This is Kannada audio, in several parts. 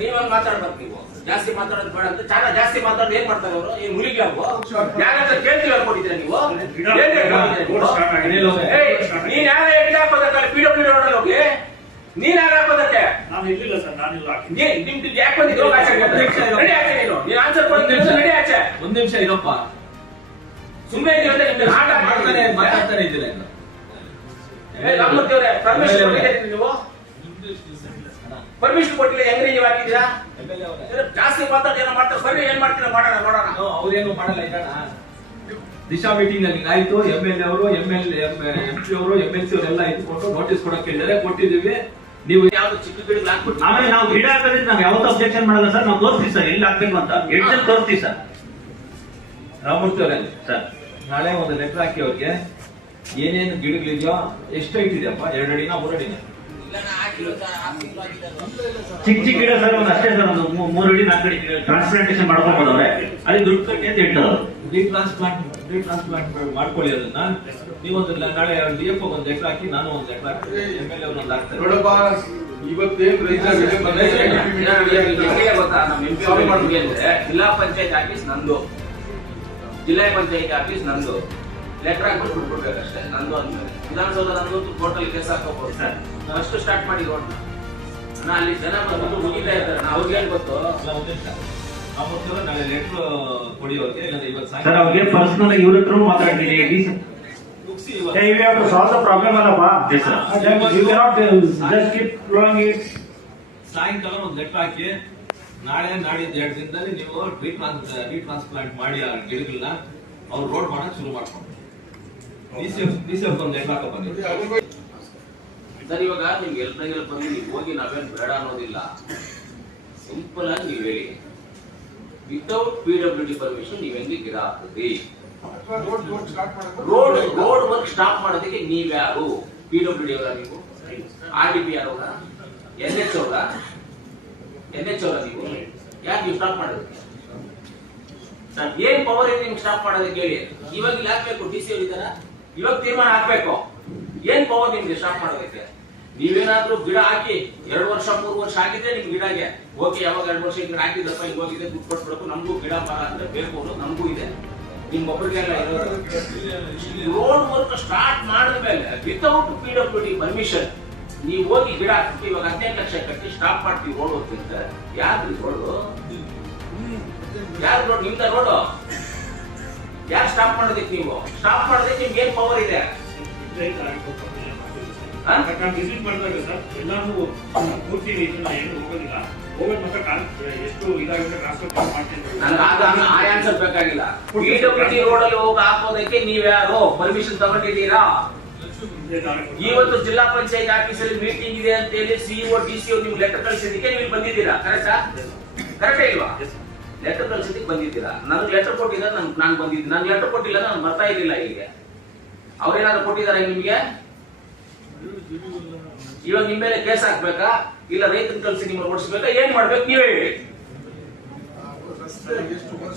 ನೀವಂಗ್ ಮಾತಾಡ್ಬೇಕು ನೀವು? ಜಾಸ್ತಿ ಮಾತಾಡೋದು ಬೇಡ ಅಂತ ಚಾನ ಜಾಸ್ತಿ ಮಾತಾಡೋದು ಏನ್ ಮಾಡ್ತಾರೆ ಅವರು? ಈ ಮುಲಿಗೆ ಅವು? ಯಾರಂತ ಕೇಳ್ತೀವಿ ಕೊಟ್ಟಿದ್ದೀರಾ ನೀವು? ನೀವು? ನೀನ್ ಯಾರ ಗಿಡ ಹಾಕೋದಕ್ಕಲ್ಲ ಪಿಡೋ ಪಿಡೋ ರೋಡಲ್ಲಿ ಹೋಗಿ. ನೀನ್ ಯಾರ ಹಾಕೋದಕ್ಕೆ ನಾನು ಇರ್ಲಿಲ್ಲ ಸರ್ ನಾನು ಇಲ್ಲ. ನೀ ನಿಮ್ದು ಯಾಕೆ ಬಂದಿದ್ರು ಹೋಗ್ ಆಚೆ ನೀನು. ನೀನ್ ಆನ್ಸರ್ ಒಂದ್ ರೆಡಿ ನಿಮಿಷ. ನಡಿ ಆಚೆ. ಒಂದ್ ನಿಮಿಷ ಇರಪ್ಪ. ಸುಮ್ಮನೆ ಇದೀವಿ ನಿಮ್ಗೆ ಆಟ ಮಾಡ್ತಾನೆ ಮಾತಾಡ್ತಾನೆ ಇದ್ದೀರಾ? ನೀವು? ಪರ್ಮಿಷನ್ ಕೊಟ್ಟಿಲ್ಲ ಹೆಂಗ್ರಿ ನೀವು ಹಾಕಿದ್ದೀರಾ? ಜಾಸ್ತಿ ಮಾತಾಡಿ ಏನೋ ಮಾಡ್ತಾರೆ ಸರಿ ಏನ್ ಮಾಡ್ತೀರಾ ಮಾಡೋಣ ನೋಡೋಣ. ಅವ್ರೇನು ಮಾಡಲ್ಲ ಇದ್ದಾನ ದಿಶಾ ಮೀಟಿಂಗ್ನಲ್ಲಿ ಆಯ್ತು ಎಂ ಎಲ್ ಎ ಅವರು ಎಂ ಎಲ್ ಎಂ ಪಿ ಅವರು ಎಂ ಎಲ್ ಸಿ ಅವರೆಲ್ಲ ಇದ್ಕೊಂಡು ನೋಟಿಸ್ ಕೊಡಕ್ಕೆ ಹೇಳಿದರೆ ಕೊಟ್ಟಿದ್ದೀವಿ. ನೀವು ಯಾವ್ದು ಚಿಕ್ಕ ಗಿಡಗಳು ಹಾಕ್ಬಿಟ್ಟು ನಾವೇ ನಾವು ಗಿಡ ಹಾಕೋದ್ರಿಂದ ನಾವು ಯಾವತ್ತೂ ಅಬ್ಜೆಕ್ಷನ್ ಮಾಡಲ್ಲ ಸರ್ ನಾವು ತೋರಿಸ್ತೀವಿ ಸರ್ ಎಲ್ಲಿ ಹಾಕ್ಬೇಕು ಅಂತ. ಎಡ್ಜಲ್ಲಿ ತೋರಿಸ್ತೀವಿ ಸರ್ ರಾಮಮೂರ್ತಿ ಅವರೇ ಸರ್ ನಾಳೆ ಒಂದು ಲೆಟರ್ ಹಾಕಿ ಅವ್ರಿಗೆ ಏನೇನು ಗಿಡಗಳಿದೆಯೋ ಎಷ್ಟು ಹೈಟ್ ಇದೆಯಪ್ಪ ಎರಡು ಅಡಿನ ಮೂರು ಅಡಿನ ಚಿಕ್ಕ ಚಿಕ್ಕ ಗಿಡ ಸರ್ ಒಂದು ಅಷ್ಟೇ ಸರ್ ಒಂದು ಮೂರು ಅಡಿ ನಾಲ್ಕು ಅಡಿ ಟ್ರಾನ್ಸ್ಪ್ಲಾಂಟೇಶನ್ ಮಾಡ್ಕೊಂಡು ಅವ್ರೆ ಅಲ್ಲಿ ದುಡ್ಡು ಕಟ್ಟಿ ಅಂತ ಹೇಳ್ತಾರೆ ಅವರು. ರೀಟ್ರಾನ್ಸ್ಪ್ಲಾಂಟ್ ರೀಟ್ರಾನ್ಸ್ಪ್ಲಾಂಟ್ ಮಾಡ್ಕೊಳ್ಳಿ ಅದನ್ನ. ನೀವೊಂದು ಲ- ನಾಳೆ ಡಿ ಎಫ್ ಒಂದು ಲೆಟರ್ ಹಾಕಿ ನಾನು ಒಂದು ಲೆಟರ್ ಹಾಕ್ತೀನಿ. ಎಂ ಎಲ್ ಒಂದು ಹಾಕ್ತಾರೆ. ನೋಡಪ್ಪ ಇವತ್ತೇನು ರೈತರ ಎಂ ಜಿಲ್ಲಾ ಪಂಚಾಯತ್ ಆಫೀಸ್ ನಂದು. ಜಿಲ್ಲಾ ಪಂಚಾಯತ್ ಆಫೀಸ್ ನಂದು. ಲೆಟರ್ ಹಾಕ್ಬಿಟ್ಟು ಬಿಟ್ಬಿಡ್ಬೇಕಷ್ಟೇ ನಂದು ಅಂದ್ಮೇಲೆ ವಿಧಾನಸೌಧ ನಂದು ಟೋಟಲ್ ಕೇಸ್ ಹಾಕೋಬಹುದು ಸರ್. ಅಷ್ಟು ಸ್ಟಾರ್ಟ್ ಮಾಡಿ ರೋಡ್ ನಾ ಅಲ್ಲಿ ಜನ ಬಂದು ಮುಗಿತಾ ಇದ್ದಾರೆ. ನಾವು ಅವ್ರಿಗೆ ಏನು ಗೊತ್ತು? ನಾಳೆ ಲೆಟರ್ ಕೊಡಿ ಅವ್ರಿಗೆ ಇಲ್ಲಾಂದ್ರೆ ಇವತ್ತು ಸರ್ ಸಾಯಂಕಾಲ ಅವ್ರಿಗೆ ಪರ್ಸನಲ್ ಆಗಿ ಇವ್ರ ಹತ್ರ ಮಾತಾಡ್ತೀನಿ. ಡಿ ಸಿ ಮುಗಿಸಿ Hey, we have to solve the problem, Alapa. Yes, sir. You cannot uh, just keep blowing it. ಸಾಯಂಕಾಲ ಒಂದು ಲೆಟರ್ ಹಾಕಿ ನಾಳೆ ನಾಡಿದ್ದು ಎರಡು ದಿನದಲ್ಲಿ ನೀವು ರೀಟ್ರಾನ್ಸ್ ರೀಟ್ರಾನ್ಸ್ಪ್ಲಾಂಟ್ ಮಾಡಿ ಆ ಗಿಡಗಳನ್ನ ಅವ್ರು ರೋಡ್ ಮಾಡಕ್ ಶುರು ಮಾಡ್ಕೊಂಡು ಸರ್ ಇವಾಗ ನಿಮ್ಗೆ ಎಲ್ರಿಗೆಲ್ಲ ಬಂದು ನೀವು ಹೋಗಿ ನಾವೇನ್ ಬೇಡ ಅನ್ನೋದಿಲ್ಲ. ಸಿಂಪಲ್ ಆಗಿ ನೀವು ಹೇಳಿ. Without P W D permission ನೀವು ಹೆಂಗೆ ಗಿಡ ರೋಡ್ ರೋಡ್ ವರ್ಕ್ ಸ್ಟಾಪ್ ಮಾಡೋದಕ್ಕೆ ನೀವ್ಯಾರು ಪಿ ಡಬ್ಲ್ಯೂ ಡಿ ಅವರ ನೀವು? ಆರ್ ಡಿ ಪಿ ಅವರ? ಎನ್ ಎಚ್ ಅವರ? ಎನ್ ಎಚ್ ಅವರ ನೀವು? ಯಾಕೆ ನೀವು ಸ್ಟಾಪ್ ಮಾಡೋದಕ್ಕೆ ಸರ್ ಏನ್ ಪವರ್ ಇದೆ ನಿಮ್ಗೆ ಸ್ಟಾಪ್ ಮಾಡೋದಕ್ಕೆ ಹೇಳಿ? ಇವಾಗ ಯಾಕೆ ಬೇಕು? ಡಿ ಸಿ ಇದಾರ ಇವಾಗ ತೀರ್ಮಾನ ಹಾಕ್ಬೇಕು. ಏನ್ ಪವರ್ ನಿಮ್ಗೆ ಸ್ಟಾಪ್ ಮಾಡೋದಕ್ಕೆ? ನೀವೇನಾದ್ರೂ ಗಿಡ ಹಾಕಿ ಎರಡು ವರ್ಷ, ಮೂರು ವರ್ಷ ಹಾಕಿದ್ರೆ ನಿಮ್ ಗಿಡಗೆ ಓಕೆ, ಯಾವಾಗ ಎರಡು ವರ್ಷ ಗಿಡ ಹಾಕಿದಪ್ಪ ಹಿಂಗ್ ಹೋಗಿದೆ, ದುಡ್ಡು ಕೊಟ್ಬಿಡಬೇಕು ನಮಗೂ ಗಿಡ ಮರ ಅಂದ್ರೆ ಬೇಕು ನಮಗೂ ಇದೆ. ನಿಮ್ ಒಬ್ಬರಿಗೆಲ್ಲ ಇರೋದು ರೋಡ್ ವರ್ಕ್ ಸ್ಟಾರ್ಟ್ ಮಾಡಿದ್ಮೇಲೆ without P W D permission ನೀವು ಹೋಗಿ ಗಿಡ ಹಾಕ್ತೀವಿ ಇವಾಗ ಹದಿನೈದು ಲಕ್ಷ ಕಟ್ಟಿ ಸ್ಟಾಪ್ ಮಾಡ್ತೀವಿ ರೋಡ್ ಹೋಗ್ತಿಂತ ಯಾವ್ದು ರೋಡು ಯಾರು ರೋಡ್ ನಿಮ್ದ ರೋಡು ಯಾರು ಸ್ಟಾಪ್ ಮಾಡೋದಕ್ಕೆ ನೀವು? ಸ್ಟಾಪ್ ಮಾಡೋದಕ್ಕೆ ನಿಮ್ಗೆ ಏನ್ ಪವರ್ ಇದೆ? ಬೇಕಾಗಿಲ್ಲ. ರೋಡ್ ಅಲ್ಲಿ ನೀವ್ಯಾರು ಪರ್ಮಿಷನ್ ತಗೊಂಡಿದ್ದೀರಾ? ಇವತ್ತು ಜಿಲ್ಲಾ ಪಂಚಾಯತ್ ಆಫೀಸಲ್ಲಿ ಮೀಟಿಂಗ್ ಇದೆ ಅಂತ ಹೇಳಿ ಸಿಇಒ ಡಿ ಸಿ ನಿಮ್ಗೆ ಲೆಟರ್ ಕಳಿಸಿದ್ದಕ್ಕೆ ನೀವು ಇಲ್ಲಿ ಬಂದಿದ್ದೀರಾ? ಕರೆಕ್ಟಾ ಕರೆಕ್ಟ್ ಇಲ್ವಾ? ಲೆಟರ್ ಕಳ್ಸಿದ್ದಕ್ಕೆ ಬಂದಿದ್ದೀರಾ? ನನಗೆ ಲೆಟರ್ ಕೊಟ್ಟಿದ್ರೆ ನಂಗೆ ನಾನು ಬಂದಿದ್ದೀನಿ. ನಾನು ಲೆಟರ್ ಕೊಟ್ಟಿಲ್ಲ ನಾನು ಬರ್ತಾ ಇರಲಿಲ್ಲ ಇಲ್ಲಿಗೆ ಅವ್ರೇನಾದ್ರು ಕೊಟ್ಟಿದ್ದಾರೆ ನಿಮಗೆ? ಇವಾಗ ನಿಮ್ ಮೇಲೆ ಕೇಸ್ ಹಾಕ್ಬೇಕಾ? ಇಲ್ಲ ರೈತನ ಕಲ್ಸಿ ನಿಮ್ಗೆ ಓಡಿಸ್ಬೇಕಾ? ಏನ್ ಮಾಡ್ಬೇಕು ನೀವೇ? ಹೇಳಿ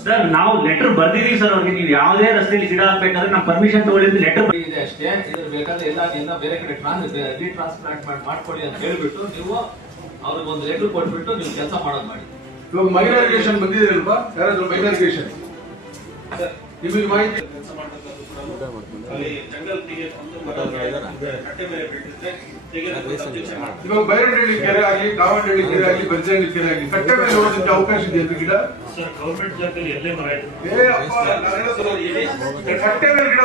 ಸರ್ ನಾವು ಲೆಟರ್ ಬರ್ದಿದೀವಿ ಸರ್ ಅವ್ರಿಗೆ. ನೀವು ಯಾವುದೇ ರಸ್ತೆಯಲ್ಲಿ ಗಿಡ ಹಾಕ್ಬೇಕಾದ್ರೆ ನಾವು ಪರ್ಮಿಷನ್ ತಗೊಳ್ಳಿ ಲೆಟರ್ ಇದೆ ಅಷ್ಟೇ. ಇದ್ರ ಬೇಕಾದ್ರೆ ಎಲ್ಲ ಎಲ್ಲ ಬೇರೆ ಕಡೆ ಟ್ರಾನ್ಸ್ ರೀಟ್ರಾನ್ಸ್ಪ್ಲಾಂಟ್ ಮಾಡಿ ಮಾಡ್ಕೊಡಿ ಅಂತ ಹೇಳ್ಬಿಟ್ಟು ನೀವು ಅವ್ರಿಗೆ ಒಂದು ಲೆಟರ್ ಕೊಟ್ಬಿಟ್ಟು ನೀವು ಕೆಲಸ ಮಾಡೋದು ಮಾಡಿ. ಇವಾಗ ಮೈನಾರಿಗೇಷನ್ ಬಂದಿದೆ ಅಲ್ವಾ ಯಾರಾದ್ರೂ ಮೈನಾರಿಗೇಷನ್ ನಿಮಗೆ ಮಾಹಿತಿ. ಇವಾಗ ಬೈರಹಳ್ಳಿ ಕೆರೆ ಆಗಲಿ ಕಾವಂಡಹಳ್ಳಿ ಕೆರೆ ಆಗಲಿ ಬಜ್ಜಹಳ್ಳಿ ಕೆರೆ ಆಗಲಿ ಕಟ್ಟೆ ಮೇಲೆ ಹೋಗೋದಕ್ಕೆ ಅವಕಾಶ ಇದೆ ಅದು ಗಿಡ? ಕಟ್ಟೆ ಮೇಲೆ ಗಿಡ